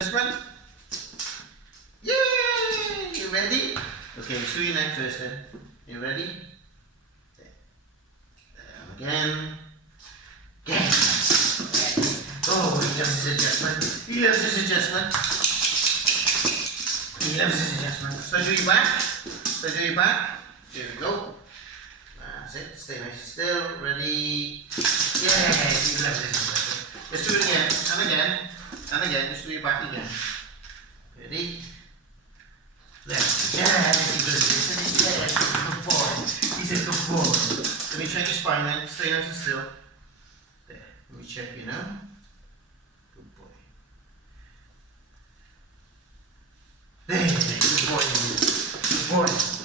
Adjustment. Yay! You ready? Okay, let's do your neck first then. You ready? There. Again. Again. Oh, he loves his adjustment. He loves his adjustment. He loves his adjustment. So do your back. So do your back. Here we go. That's it. Stay nice and still. Ready? Yes, he loves his adjustment. Let's do it again. And again. And again. Just do your back again. Ready? Left. Yes, he does this. Yes, he's a good boy. He's a good boy. Let me check your spine then. Stay nice and still. There. Let me check you now. Good boy. There. Good boy. Good boy.